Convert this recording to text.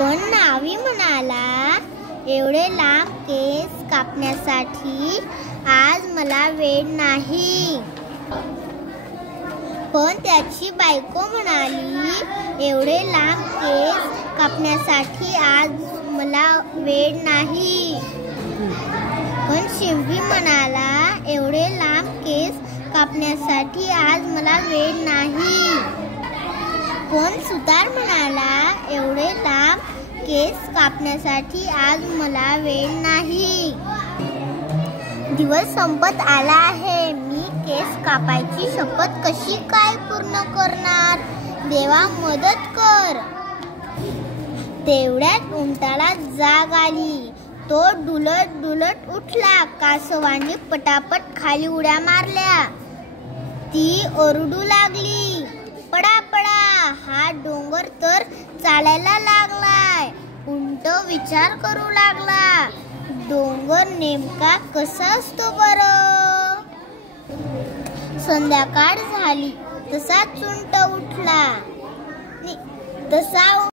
पण न्हावी म्हणाला, एवढे लांब केस कापण्यासाठी आज मला वेळ नाही. पण त्याची बायको म्हणाली, एवढे लांब केस कापण्यासाठी आज मला वेळ नाही. पण शिंपी म्हणाला, एवढे लांब केस कापण्यासाठी आज मला वेळ नाही. पण सुतार म्हणाला, एवढे लांब केस कापण्यासाठी आज मला वेळ नाही. दिवस संपत आला आहे. मी केस कापायची शपथ कशी काय पूर्ण करणार? देवा मदत कर. तेवढ्यात उंटाला जाग आली. तो डुलत डुलत उठला. कासवाने पटापट खाली उड्या मारल्या. ती ओरडू लागली, पडा पडा, हा डोंगर तर चालायला लागलाय. उंट विचार करू लागला, डोंगर नेमका कसा असतो बरं? संध्याकाळ झाली. तसाच उंट उठला.